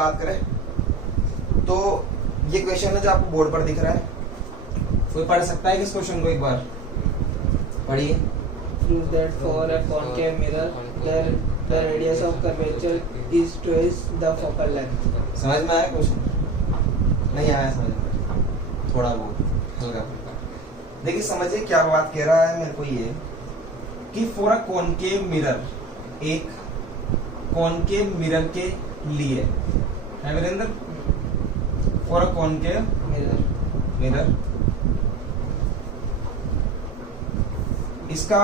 बात करें तो ये क्वेश्चन है जो आपको बोर्ड पर दिख रहा है। कोई पढ़ सकता है कि इस क्वेश्चन को एक बार पढ़िए। Prove that for a concave mirror, the radius of curvature is twice the focal length. समझ में आया क्वेश्चन? नहीं आया समझ में? थोड़ा बहुत हल्का। देखिए समझिए क्या बात कह रहा है मेरे को ये कि फॉर अ कॉनकेव मिरर, एक कॉनकेव मिरर के लिए है Virendra, for a concave mirror इसका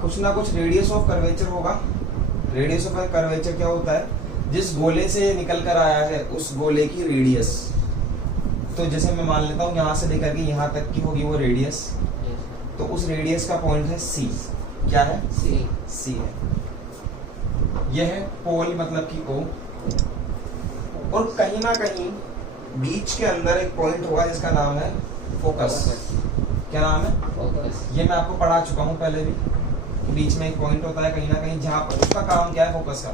कुछ ना कुछ रेडियस ऑफ कर्वेचर होगा। रेडियस ऑफ कर्वेचर क्या होता है? जिस गोले से निकल कर आया है उस गोले की रेडियस। तो जैसे मैं मान लेता हूँ यहाँ से लेकर के यहाँ तक की होगी वो रेडियस, तो उस रेडियस का पॉइंट है सी। क्या है? सी है। यह है पोल मतलब कि ओ, और कहीं ना कहीं बीच के अंदर एक पॉइंट होगा जिसका नाम है फोकस। क्या नाम है? फोकस। ये मैं आपको पढ़ा चुका हूँ पहले भी। बीच में एक पॉइंट होता है कहीं ना कहीं जहां पर उसका काम क्या है? फोकस का।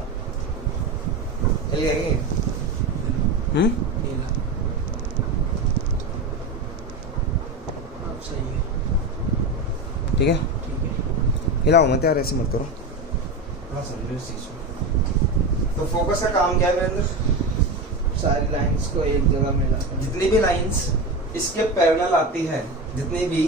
चलिए सही है। ठीक है, हिलाओ मत यार, ऐसे मत करो, थोड़ा समझो इस चीज को। तो फोकस का काम क्या है वीरेंद्र? सारी लाइंस को एक जगह मिलाकर, जितनी भी लाइंस इसके पैरेलल आती है, जितनी भी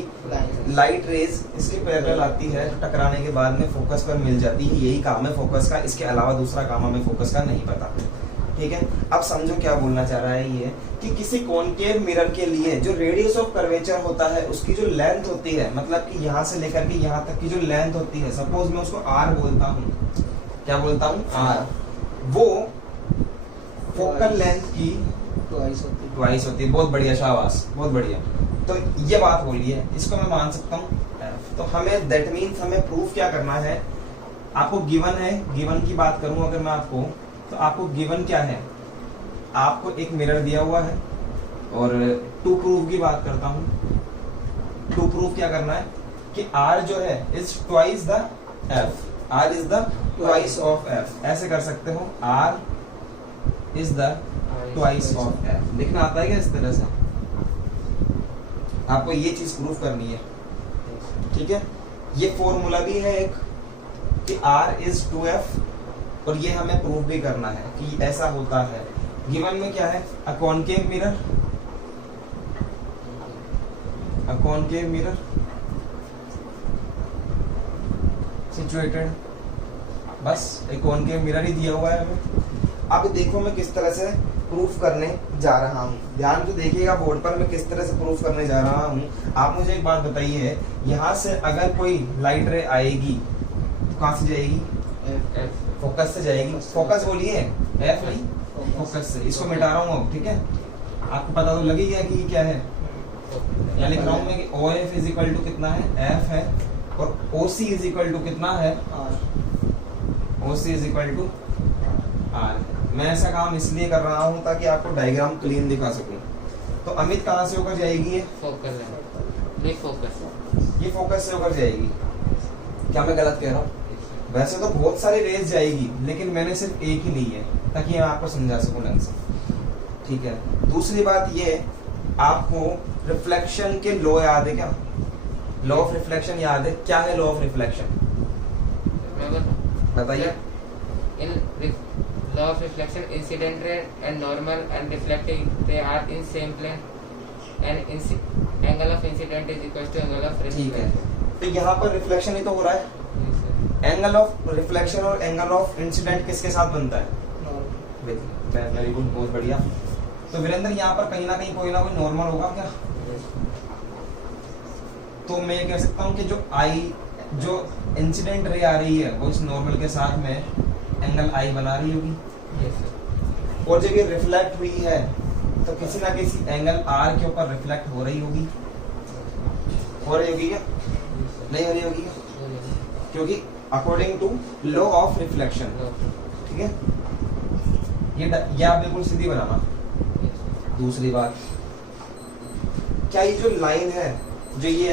लाइट रेज इसके पैरेलल आती है, टकराने के बाद में फोकस पर मिल जाती है। यही काम है फोकस का, इसके अलावा दूसरा काम हमें फोकस का नहीं पता। ठीक है, अब समझो क्या बोलना चाह रहा है ये कि किसी कॉनकेव मिरर के लिए जो रेडियस ऑफ कर्वेचर होता है उसकी जो लेंथ होती है, मतलब कि यहाँ से लेकर के यहाँ तक की जो लेंथ होती है, सपोज मैं उसको आर बोलता हूँ। क्या बोलता हूँ? आर। वो फोकल लेंथ की ट्वाइस होती है। बहुत बढ़िया, शाबाश, बहुत बढ़िया। तो ये बात बोली है, इसको मैं मान सकता हूँ F। तो हमें दैट मीन्स हमें प्रूफ क्या करना है? आपको गिवन है, गिवन की बात करूं अगर मैं आपको, तो आपको गिवन क्या है? आपको एक मिरर दिया हुआ है, और टू प्रूफ की बात करता हूं। टू प्रूफ क्या करना है कि R जो है is twice the F, R is the twice of F। ऐसे कर सकते हो, R is the twice of F। लिखना आता है क्या इस तरह से? आपको ये चीज प्रूफ करनी है। ठीक है, ये फॉर्मूला भी है एक कि R इज 2F, और ये हमें प्रूफ भी करना है कि ऐसा होता है। गिवन में क्या है? अ कॉनकेव मिरर, अ कॉनकेव मिरर सिचुएटेड, बस एक कॉनकेव मिरर ही दिया हुआ है हमें। अब देखो मैं किस तरह से प्रूफ करने जा रहा हूँ, ध्यान तो देखिएगा बोर्ड पर मैं किस तरह से प्रूफ करने जा रहा हूँ। आप मुझे एक बात बताइए, यहाँ से अगर कोई लाइट रे आएगी तो कहाँ से जाएगी? फोकस से जाएगी। फोकस बोलिए, एफ नहीं, फोकस से। इसको मिटा रहा हूँ अब, ठीक है? आपको पता तो लग ही गया कि ये क्या है। मैं लिख रहा हूँ मैं कि O F is equal to कितना है? एफ है, और O C is equal to कितना है? O C is equal to R. मैं ऐसा काम इसलिए कर रहा हूँ ताकि आपको डायग्राम क्लीन दिखा सकूं। तो अमित कहाँ से होकर जाएगी? ये फोकस से होकर जाएगी। क्या मैं गलत कह रहा हूँ? वैसे तो बहुत सारी रेज जाएगी, लेकिन मैंने सिर्फ एक ही ली है ताकि मैं आपको समझा सकूं ढंग से। ठीक है, दूसरी बात ये, आपको रिफ्लेक्शन के लॉ याद है क्या? लॉ ऑफ रिफ्लेक्शन याद है? क्या है लॉ ऑफ रिफ्लेक्शन? बताइए। Law of reflection, incident ray and normal and reflecting ray are in same plane and angle of incident is equal to angle of reflection. ठीक है, तो यहाँ पर रिफ्लेक्शन ही तो हो रहा है। एंगल ऑफ रिफ्लेक्शन और एंगल ऑफ इंसिडेंट किसके साथ बनता है? वेरी गुड, बहुत बढ़िया। तो वीरेंद्र यहाँ पर कहीं ना कोई नॉर्मल होगा क्या? तो मैं कह सकता हूँ कि जो इंसिडेंट रे आ रही है वो इस नॉर्मल के साथ में एंगल आई बना रही होगी। और जब ये रिफ्लेक्ट हुई है तो किसी ना किसी एंगल आर के ऊपर रिफ्लेक्ट हो रही होगी। हो रही होगी क्या? नहीं हो रही होगी क्या? क्योंकि according to law of reflection. ठीक है, ये आप बिल्कुल सीधी बनाना। दूसरी बात, क्या ये जो लाइन है, जो ये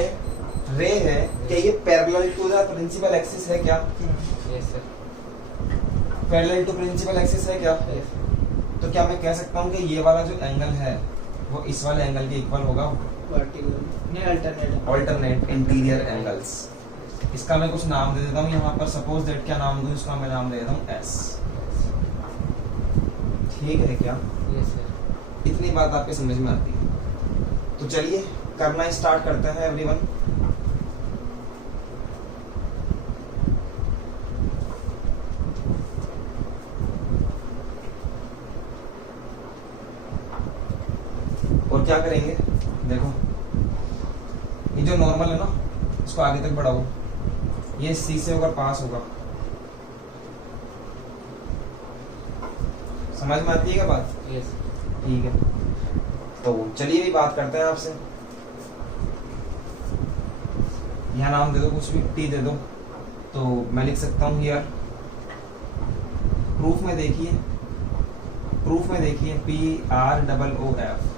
रे है, क्या ये parallel to the principal axis है क्या? Yes sir. Parallel to principal axis है क्या? तो क्या मैं कह सकता हूँ कि ये वाला जो एंगल है वो इस वाले एंगल के इक्वल होगा? वर्टिकल नहीं, अल्टरनेट ऑल्टरनेट इंटीरियर एंगल्स। इसका मैं कुछ नाम दे देता हूँ यहाँ पर, सपोज दैट क्या नाम दूँ इसका? मैं नाम दे देता हूँ एस। ठीक है क्या? Yes, sir. इतनी बात आपके समझ में आती है? तो चलिए करना स्टार्ट करते हैं एवरीवन। और क्या करेंगे? देखो ये जो नॉर्मल है ना, इसको आगे तक बढ़ाओ। ये सी से होकर पास होगा। समझ में आती है क्या बात? Yes. ठीक है, तो चलिए भी बात करते हैं आपसे। यहाँ नाम दे दो कुछ भी, टी दे दो। तो मैं लिख सकता हूँ हियर, प्रूफ में देखिए, प्रूफ में देखिए PROOF।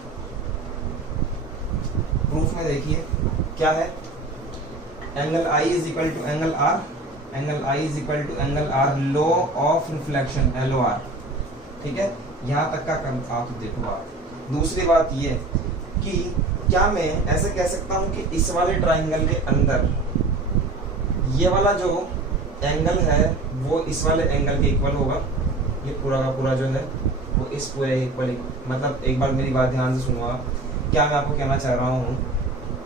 प्रूफ में देखिए क्या है? Angle I is equal to angle R, angle I is equal to angle R, law of reflection LOR। ठीक है, यहाँ तक का काम आप देखो। आप दूसरी बात ये कि क्या मैं ऐसे कह सकता हूँ कि इस वाले ट्राइंगल के अंदर ये वाला जो एंगल है वो इस वाले एंगल के इक्वल होगा? ये पूरा का पूरा जो है वो इस पूरे इक्वल, मतलब एक बार मेरी बात ध्यान से सुनो आप। क्या मैं आपको कहना चाह रहा हूँ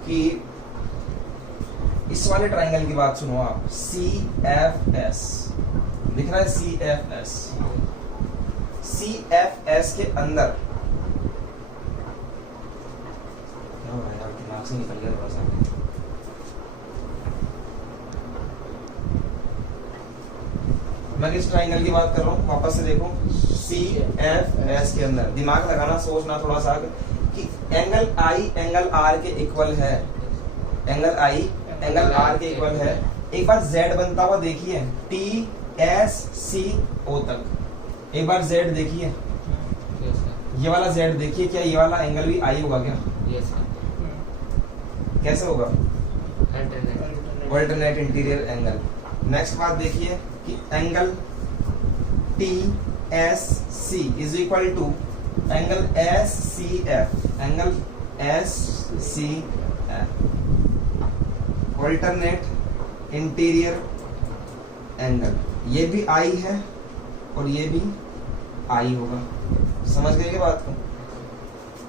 कि इस वाले ट्राइंगल की बात सुनो आप, CFS दिख रहा है? CFS के अंदर क्या हो रहा है यार, दिमाग से निकल गया थोड़ा सा। मैं किस ट्राइंगल की बात कर रहा हूँ? वापस से देखो, CFS के अंदर दिमाग लगाना, सोचना थोड़ा सा कि एंगल I एंगल R के इक्वल है, एंगल I एंगल R के इक्वल है। एक बार Z बनता हुआ देखिए, TSCO तक। एक बार Z देखिए, Yes, sir. ये वाला Z देखिए, क्या ये वाला एंगल भी I होगा क्या? Yes, sir. कैसे होगा? Alternate. Alternate interior angle. Next बात देखिए कि angle TSC is equal to angle SCF, angle SCF, alternate interior angle. ये भी I है और ये भी I होगा। समझ गए क्या बात को?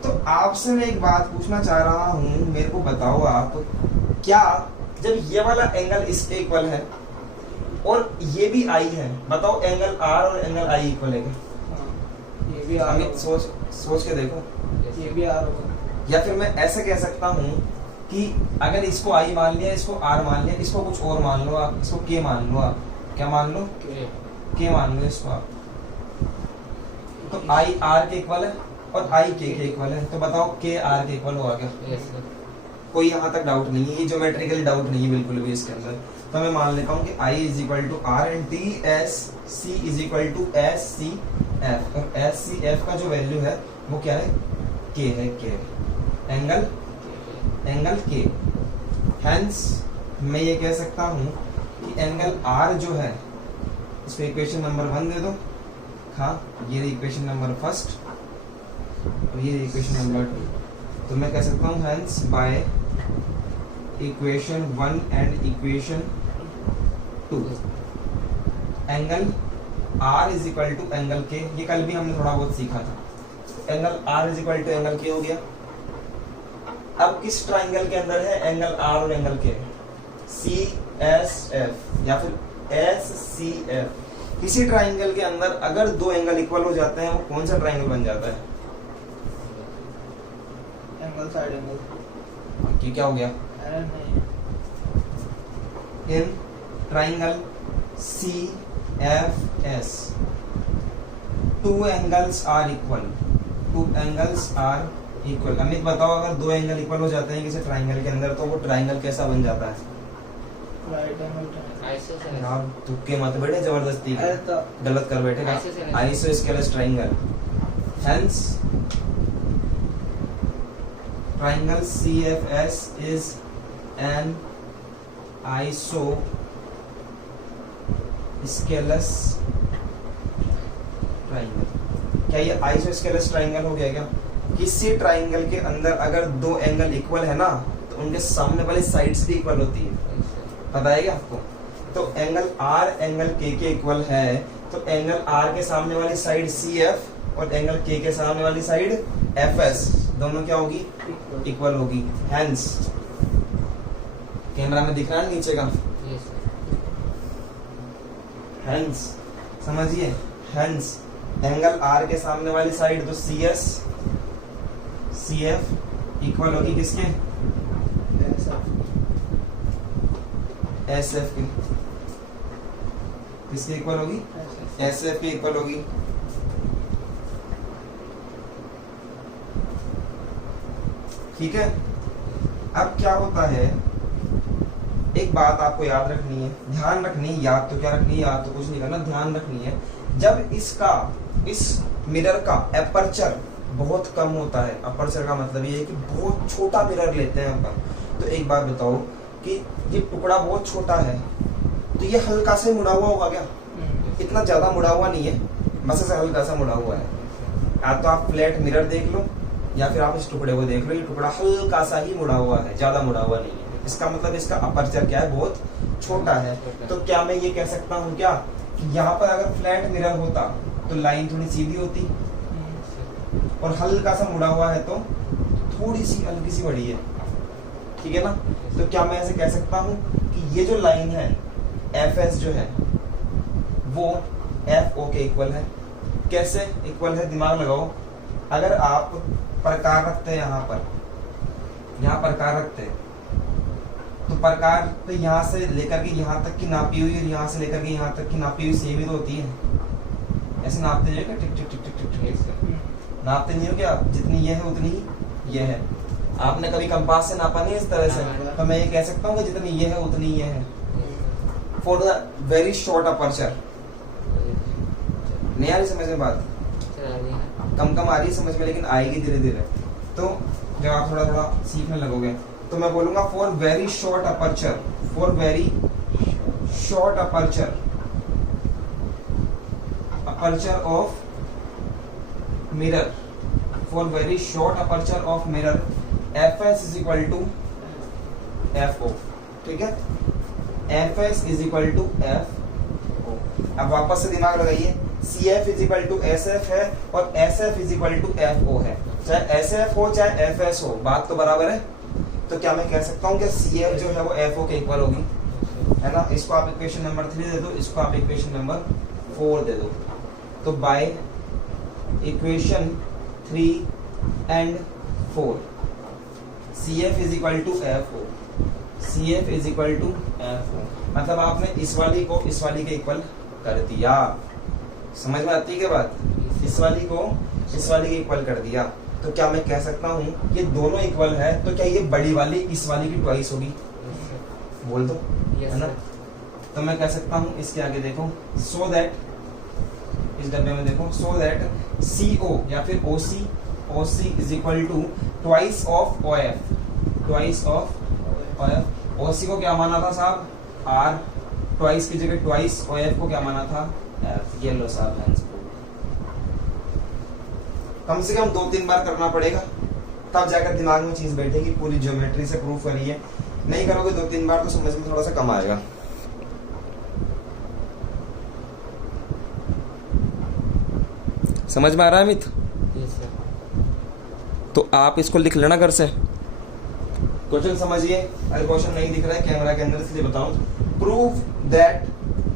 तो आपसे मैं एक बात पूछना चाह रहा हूं, मेरे को बताओ आप, क्या जब ये वाला एंगल इसके इक्वल है और ये भी I है, बताओ एंगल R और एंगल I इक्वल है क्या? ये भी R अमित होगा। सोच के देखो। Yes, ये sir. भी R होगा। या फिर मैं ऐसे कह सकता हूँ कि अगर इसको I मान लिया, इसको R मान लिया, इसको कुछ और मान लो आप, इसको K मान लो आप। क्या मान लो? Okay. K मान लो इसको आप। तो I R के इक्वल है और I K के इक्वल है, तो बताओ K R के इक्वल होगा क्या? Yes, sir. कोई यहाँ तक डाउट नहीं है, ये ज्योमेट्रिकल डाउट नहीं है बिल्कुल भी इसके अंदर। तो मैं मान लेता हूँ कि I is equal to R and TSC is equal to SCF, और SCF का जो वैल्यू है वो क्या है? K है, K एंगल K। हेंस मैं ये कह सकता हूँ कि एंगल R जो है, इसको इक्वेशन नंबर 1 दे दो। हाँ, ये इक्वेशन नंबर फर्स्ट और ये इक्वेशन नंबर 2। तो मैं कह सकता हूँ hence by equation 1 and equation 2 angle R is equal to angle K। ये कल भी हमने थोड़ा बहुत सीखा था। Angle R is equal to angle K हो गया। अब किस ट्राइंगल के अंदर है एंगल R और एंगल K? CSF या फिर SCF। इसी ट्राइंगल के अंदर अगर दो एंगल इक्वल हो जाते हैं, वो कौन सा ट्राइंगल बन जाता है? Angle side angle. ये क्या हो गया? अरे नहीं, in triangle CFS two angles are equal, two angles are equal. Amit बताओ, अगर दो एंगल इक्वल हो जाते हैं किसी ट्राइंगल के अंदर, तो वो ट्राइंगल कैसा बन जाता है? Right angle triangle. Isosceles. यार तुक्के मत बैठे जबरदस्ती के, अरे तो गलत कर बैठेगा। Isosceles. Isosceles triangle. Hence triangle CFS is an isosceles triangle. क्या ये आइसोस्केलेस ट्राइंगल हो गया क्या? किसी ट्राइंगल के अंदर अगर दो एंगल इक्वल है ना तो उनके सामने वाली साइड्स भी इक्वल होती है, पता है क्या आपको? तो एंगल आर एंगल के इक्वल है, तो एंगल आर के सामने वाली साइड सी एफ और एंगल के सामने वाली साइड एफ एस दोनों क्या होगी? इक्वल होगी। हैंस कैमरा में दिख रहा है नीचे का? Yes, sir. हैंस समझिए, हैंस एंगल आर के सामने वाली साइड तो C S C F equal होगी किसके? एस एफ की। किसके इक्वल होगी? एस एफ की इक्वल होगी। ठीक है। अब क्या होता है, एक बात आपको याद रखनी है, ध्यान रखनी है, याद तो क्या रखनी है, याद तो कुछ नहीं करना, ध्यान रखनी है। जब इसका इस मिरर का एपर्चर बहुत कम होता है, अपर्चर का मतलब ये है कि बहुत छोटा मिरर लेते हैं अपन, तो एक बात बताओ कि ये टुकड़ा बहुत छोटा है तो ये हल्का से मुड़ा हुआ होगा क्या? इतना ज्यादा मुड़ा हुआ नहीं है, बस ऐसे हल्का सा मुड़ा हुआ है। या तो आप फ्लैट मिरर देख लो या फिर आप इस टुकड़े को देख लो, ये टुकड़ा हल्का सा ही मुड़ा हुआ है, ज्यादा मुड़ा हुआ नहीं है। इसका मतलब इसका अपर्चर क्या है? बहुत छोटा है। तो क्या मैं ये कह सकता हूँ क्या कि यहाँ पर अगर फ्लैट मिरर होता तो लाइन थोड़ी सीधी होती, और हल्का सा मुड़ा हुआ है तो थोड़ी सी हल्की सी बड़ी है, ठीक है ना? तो क्या मैं ऐसे कह सकता हूँ कि ये जो लाइन है एफ एस जो है वो एफ ओ के इक्वल है। कैसे इक्वल है? दिमाग लगाओ। अगर आप प्रकार रखते हैं यहाँ प्रकार रखते हैं तो प्रकार तो यहाँ से लेकर के यहाँ तक की नापी हुई और यहाँ से लेकर के यहाँ तक की नापी हुई सेम ही तो होती है। ऐसे नापते जाइए टिक टिक टिक टिक टिक टिक, नापते नहीं हो क्या? जितनी ये है उतनी ही ये है। आपने कभी कंपास से नापा नहीं इस तरह से, तो मैं ये कह सकता हूँ कि जितनी ये है उतनी ये है। For the very short aperture, नहीं आ रही समझ में बात? कम आ रही है समझ में, लेकिन आएगी धीरे धीरे। तो जब आप थोड़ा थोड़ा सीखने लगोगे तो मैं बोलूंगा for very short aperture, for very short aperture, aperture of mirror, for very short aperture of mirror F S is equal to F O. ठीक है, F S is equal to F O. अब वापस से दिमाग लगाइए, C F is equal to S F है और S F is equal to F O है। चाहे एस एफ हो चाहे एफ एस हो, बात तो बराबर है। तो क्या मैं कह सकता हूँ कि सी एफ जो है वो एफ ओ के इक्वल होगी, है ना? इसको आप इक्वेशन नंबर 3 दे दो, इसको आप इक्वेशन नंबर 4 दे दो। तो by equation 3 and 4 C F is equal to F O, C F is equal to F O, मतलब आपने इस वाली को इस वाली के इक्वल कर दिया। समझ में आती है क्या बात? इस वाली को इस वाली के इक्वल कर दिया। तो क्या मैं कह सकता हूँ ये दोनों इक्वल है, तो क्या ये बड़ी वाली इस वाली की ट्वाइस होगी? बोल दो, है ना? तो मैं कह सकता हूँ इसके आगे देखो, सो दैट, इस डब्बे में देखो, सो दैट सी ओ या फिर O C is equal to twice of O F, twice of O F. O C को क्या माना था साहब? आर, ट्वाइस की जगह ट्वाइस, ओ एफ को क्या माना था? एफ। ये लो साहब आंसर। कम से कम 2-3 बार करना पड़ेगा, तब जाकर दिमाग में चीज बैठेगी, पूरी ज्योमेट्री से प्रूफ करिए। नहीं करोगे 2-3 बार तो समझ में थोड़ा सा कम आएगा। समझ में आ रहा है अमित? तो आप इसको लिख लेना घर से। क्वेश्चन समझिए, अगर क्वेश्चन नहीं दिख रहा है कैमरा के अंदर इसलिए बताऊं। Prove that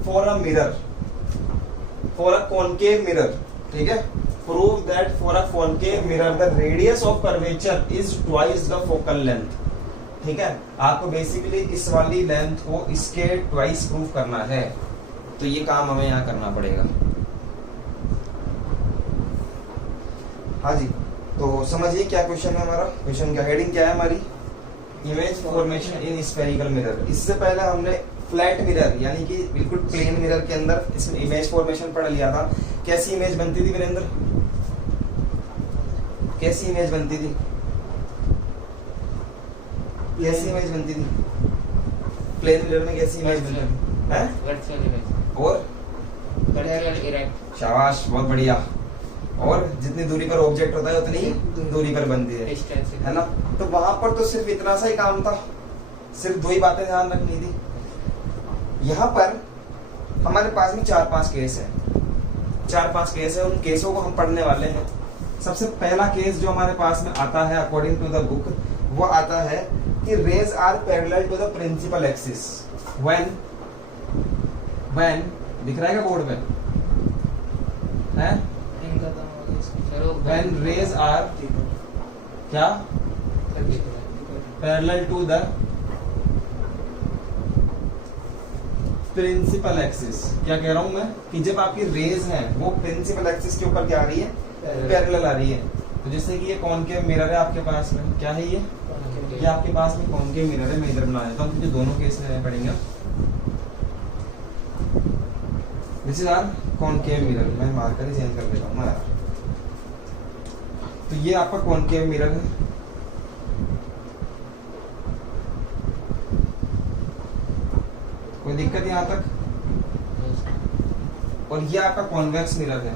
for a mirror, for a concave mirror, ठीक है, prove that for a concave mirror the radius of curvature is twice the focal length. ठीक है, आपको बेसिकली इस वाली लेंथ को इसके ट्वाइस प्रूव करना है, तो ये काम हमें यहाँ करना पड़ेगा। हाँ जी, तो समझिए क्या क्वेश्चन है हमारा। क्वेश्चन क्या, हेडिंग क्या है हमारी? Image formation in spherical mirror. इससे पहले हमने फ्लैट मिरर यानी कि बिल्कुल प्लेन मिरर के अंदर इसमें इमेज फॉर्मेशन पढ़ लिया था। कैसी इमेज बनती थी वीरेंद्र? कैसी इमेज बनती थी? कैसी इमेज बनती थी प्लेन मिरर में? कैसी इमेज बनती थी? हैं? वर्चुअल इमेज और वर्चुअल इरेक्ट। शाबाश, बहुत बढ़िया। और जितनी दूरी पर ऑब्जेक्ट होता है उतनी ही दूरी पर बनती है डिस्टेंस है ना। तो वहां पर तो सिर्फ इतना सा ही काम था, सिर्फ दो ही बातें ध्यान रखनी थी। यहाँ पर हमारे पास में 4-5 केस है, 4-5 केस है, उन केसों को हम पढ़ने वाले हैं। सबसे पहला केस जो हमारे पास में आता है अकॉर्डिंग टू द बुक, वो आता है कि rays are parallel to the principal axis when दिख रहा है क्या बोर्ड पे है? इनका दाम हो गया इसका। चलो व्हेन रेज आर क्या parallel to the principal axis. क्या कह रहा हूं मैं कि जब आपकी रेज है वो प्रिंसिपल एक्सिस के ऊपर क्या आ रही है? पैरेलल आ रही है। तो जैसे कि ये कॉनकेव मिरर है आपके पास में, क्या है ये आपके पास में कॉनकेव मिरर है। मैं इधर बना देता हूँ क्योंकि दोनों केस में पढ़ेंगे। This is our concave mirror, मैं मार्कर ही चेंज कर देता हूँ यार। तो ये आपका कॉनकेव मिरर है, कोई दिक्कत यहाँ तक? और ये आपका कॉन्वेक्स मिरर है।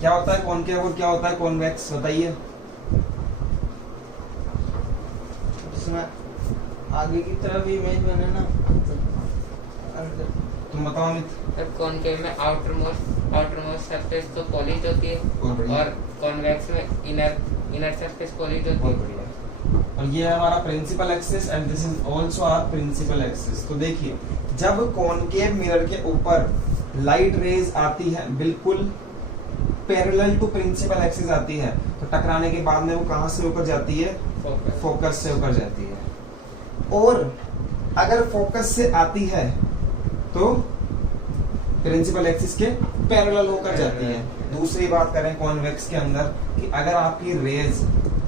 क्या होता है कॉनकेव और क्या होता है कॉन्वेक्स, बताइए। जिसमें आगे की तरफ इमेज बने ना, अंदर तुम बताओ अमित। कॉनकेव में आउटरमोस्ट सरफेस तो पॉलिश होती है बहुत बढ़िया। और कॉन्वेक्स में इनर सरफेस पॉलिश होती बहुत है। बढ़िया। और ये है हमारा principal axis and this is also our principal axis. तो देखिए जब कॉनकेव मिरर के ऊपर लाइट रेज आती है बिल्कुल पैरेलल टू प्रिंसिपल एक्सिस आती है, तो टकराने के बाद में वो कहां से होकर जाती है? फोकस से होकर जाती है। और अगर फोकस से आती है तो प्रिंसिपल एक्सिस के पैरेलल होकर जाती है। दूसरी बात करें कॉन्वेक्स के अंदर कि अगर आपकी rays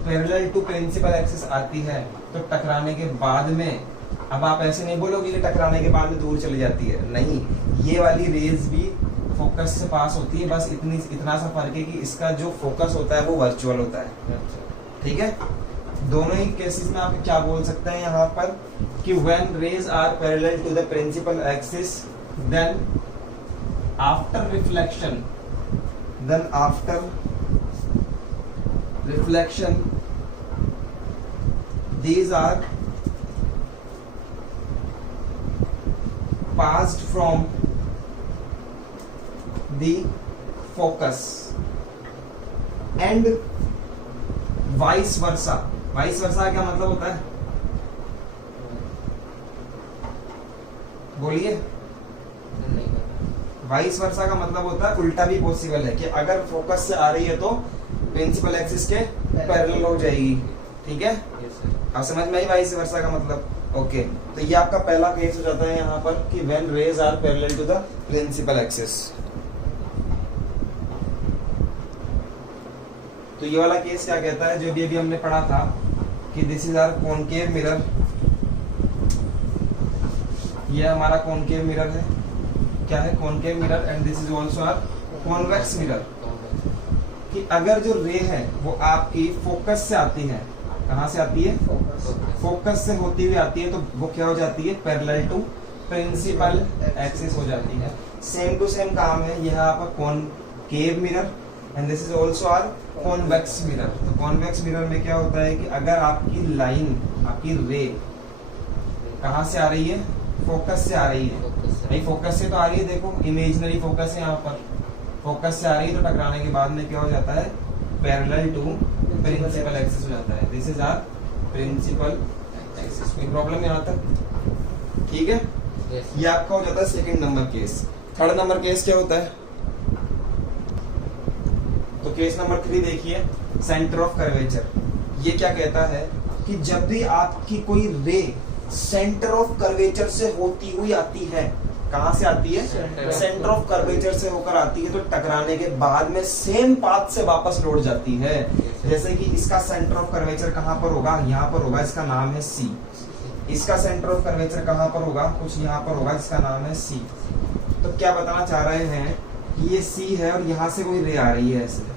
parallel to principal axis आती है तो टकराने के बाद में, अब आप ऐसे नहीं बोलोगे कि टकराने के बाद में दूर चली जाती है, नहीं, ये वाली रेज भी फोकस से पास होती है। बस इतना सा फर्क है कि इसका जो फोकस होता है वो वर्चुअल होता है, ठीक है। दोनों ही केसेस में आप क्या बोल सकते हैं यहाँ पर कि when rays are parallel to the principal axis then after reflection these are passed from the focus and vice versa। vice versa क्या मतलब होता है? बोलिए। वाइस वर्सा का मतलब होता है उल्टा भी पॉसिबल है कि अगर फोकस से आ रही है तो प्रिंसिपल एक्सिस के पैरेलल हो जाएगी, ठीक है। आप समझ में आई वाइस वर्सा का मतलब? ओके। तो ये आपका पहला केस हो जाता है यहाँ पर कि when rays are parallel to the principal axis. तो ये वाला केस क्या कहता है जो भी अभी हमने पढ़ा था कि this is our concave mirror, ये हमारा कॉनकेव मिरर है। क्या है? Concave mirror and this is also our convex mirror. कि अगर जो रे है वो आपकी फोकस से आती है, कहां से आती है? फोकस से होती हुई आती है, तो वो क्या हो जाती है? पैरेलल टू प्रिंसिपल एक्सिस हो जाती है। सेम टू सेम काम है। यह आपका concave mirror and this is also our convex mirror. तो कॉन्वेक्स मिरर में क्या होता है कि अगर आपकी लाइन, आपकी रे कहां से आ रही है? फोकस से आ रही है। नहीं, फोकस से तो आ रही है, देखो इमेजिनरी फोकस है यहाँ पर, फोकस से आ रही है तो टकराने के बाद में क्या हो जाता है? पैरेलल टू प्रिंसिपल एक्सिस हो जाता है। This is our principal axis. कोई प्रॉब्लम यहाँ तक? ठीक है। ये आपका हो जाता है second number case. Third number case क्या होता है? तो केस नंबर 3 देखिए, सेंटर ऑफ कर्वेचर। ये क्या कहता है कि जब भी आपकी कोई रे सेंटर ऑफ कर्वेचर से होती हुई आती है, कहां से आती है? सेंटर ऑफ कर्वेचर से होकर आती है, तो टकराने के बाद में सेम पाथ से वापस लौट जाती है। जैसे कि इसका सेंटर ऑफ कर्वेचर कहां पर होगा? यहाँ पर होगा, इसका नाम है सी। इसका सेंटर ऑफ कर्वेचर कहां पर होगा? कुछ यहाँ पर होगा, इसका नाम है सी। तो क्या बताना चाह रहे हैं कि ये सी है और यहाँ से कोई रे आ रही है, ऐसे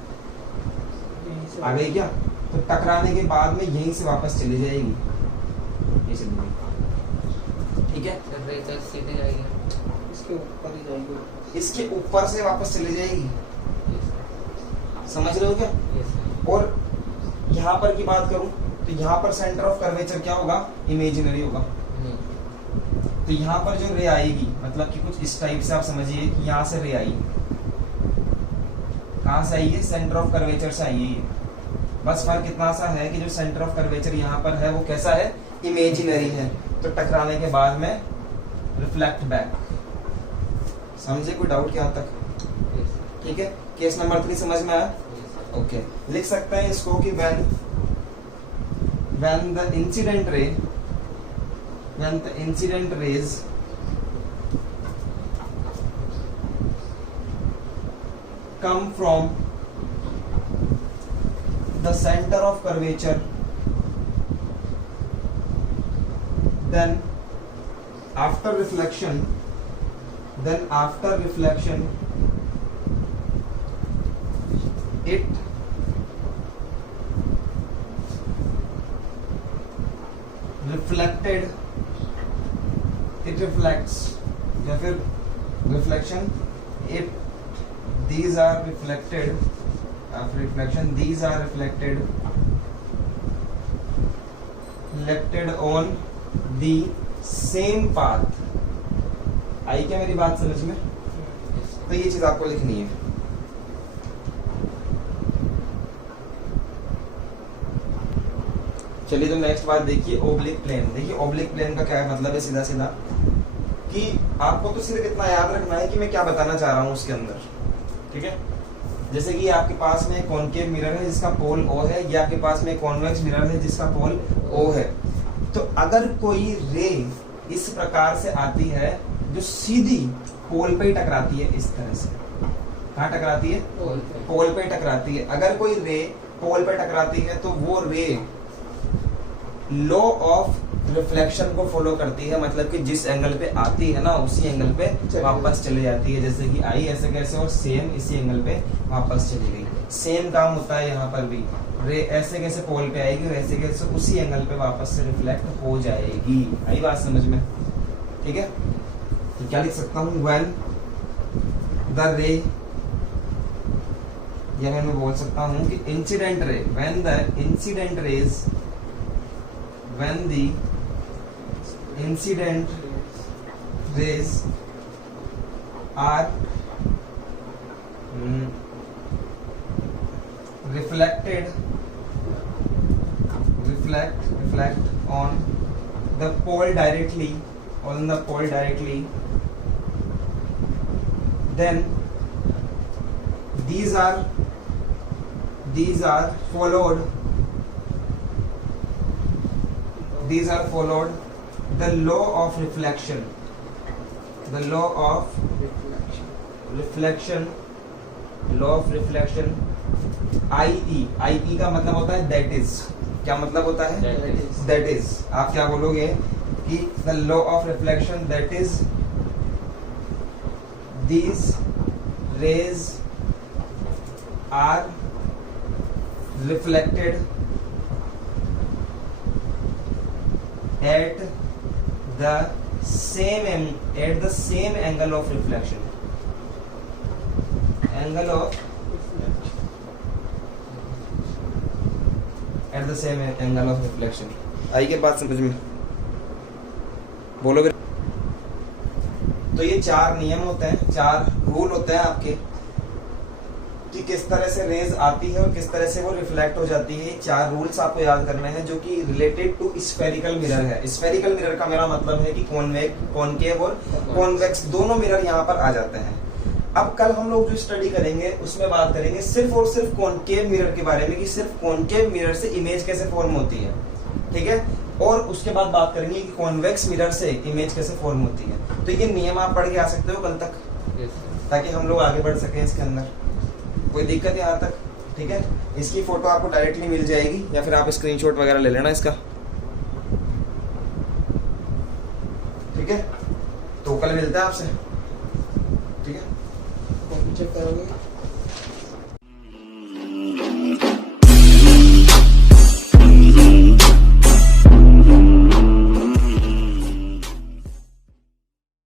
आ गई क्या? तो टकराने के बाद में यहीं से वापस चली जाएगी, ये चली गई, ठीक है। सीधे जाएगी, इसके ऊपर ही जाएगी, इसके ऊपर से वापस चली जाएगी, समझ रहे हो क्या? Yes, sir. और यहाँ पर की बात करूं तो यहाँ पर सेंटर ऑफ कर्वेचर क्या होगा? इमेजिनरी होगा। Hmm. तो यहाँ पर जो रे आएगी मतलब कि कुछ इस टाइप से आप समझिए कि यहाँ से रे आई, कहाँ से आई है? सेंटर ऑफ कर्वेचर से आई है। बस फर्क इतना सा है कि जो सेंटर ऑफ कर्वेचर यहाँ पर है वो कैसा है? इमेजिनरी है। तो टकराने के बाद में रिफ्लेक्ट बैक। समझे? कोई डाउट क्या तक? Yes, sir. ठीक है, केस नंबर 3 समझ में आया? Yes, sir. ओके, लिख सकते हैं इसको कि when the incident rays come from the center of curvature, then after reflection it reflects या फिर reflection these are reflected on the same path। आई क्या मेरी बात समझ में? Yes, sir. तो ये चीज आपको लिखनी है। चलिए तो नेक्स्ट बात देखिए, ओब्लिक प्लेन। देखिए ओब्लिक प्लेन का क्या मतलब है? सीधा सीधा कि आपको तो सिर्फ इतना याद रखना है कि मैं क्या बताना चाह रहा हूँ उसके अंदर, ठीक है? जैसे कि आपके पास में कॉनकेव मिरर है जिसका पोल O है, या आपके पास में कॉन्वेक्स मिरर है जिसका पोल O है। तो अगर कोई रे इस प्रकार से आती है जो सीधी पोल पे ही टकराती है, इस तरह से, कहाँ टकराती है? Pole पे. पोल पे टकराती है। अगर कोई रे पोल पे टकराती है तो वो रे लॉ ऑफ रिफ्लेक्शन को फॉलो करती है, मतलब कि जिस एंगल पे आती है ना उसी एंगल पे वापस चली जाती है। जैसे कि आई ऐसे कैसे और सेम इसी एंगल पे वापस चली गई। सेम काम होता है यहाँ पर भी, रे ऐसे कैसे पोल पे आएगी और ऐसे कैसे उसी एंगल पे वापस से रिफ्लेक्ट हो जाएगी। आई बात समझ में? ठीक है, तो क्या लिख सकता हूँ? व्हेन द रे, या मैं बोल सकता हूँ कि incident ray, when the incident raise, when the incident rays are reflect on the pole directly, then these are followed the law of reflection, IE का मतलब होता है that is। क्या मतलब होता है? that is। आप क्या बोलोगे कि the law of reflection, that is these rays are reflected at the same angle of reflection, आई के बात समझ में? बोलोगे? तो ये 4 नियम होते हैं, 4 रूल होते हैं आपके कि किस तरह से रेज आती है और किस तरह से वो रिफ्लेक्ट हो जाती है। 4 रूल्स आपको याद करने हैं जो कि रिलेटेड टू स्फेरिकल मिरर है। स्फेरिकल मिरर का मेरा मतलब है कि कॉनकेव और कॉन्वेक्स दोनों मिरर यहाँ पर आ जाते हैं। अब कल हम लोग जो स्टडी करेंगे उसमें बात करेंगे सिर्फ और सिर्फ कॉनकेव मिरर के बारे में कि सिर्फ कॉनकेव मिरर से इमेज कैसे फॉर्म होती है, ठीक है? और उसके बाद बात करेंगे कि कॉन्वेक्स मिरर से इमेज कैसे फॉर्म होती है। तो ये नियम आप पढ़ के आ सकते हो कल तक, Yes, sir. ताकि हम लोग आगे बढ़ सकें इसके अंदर। कोई दिक्कत यहाँ तक? ठीक है, इसकी फोटो आपको डायरेक्टली मिल जाएगी या फिर आप स्क्रीनशॉट वगैरह ले लेना इसका, ठीक है? तो कल मिलता है आपसे, ठीक है? कौन चेक करोगे?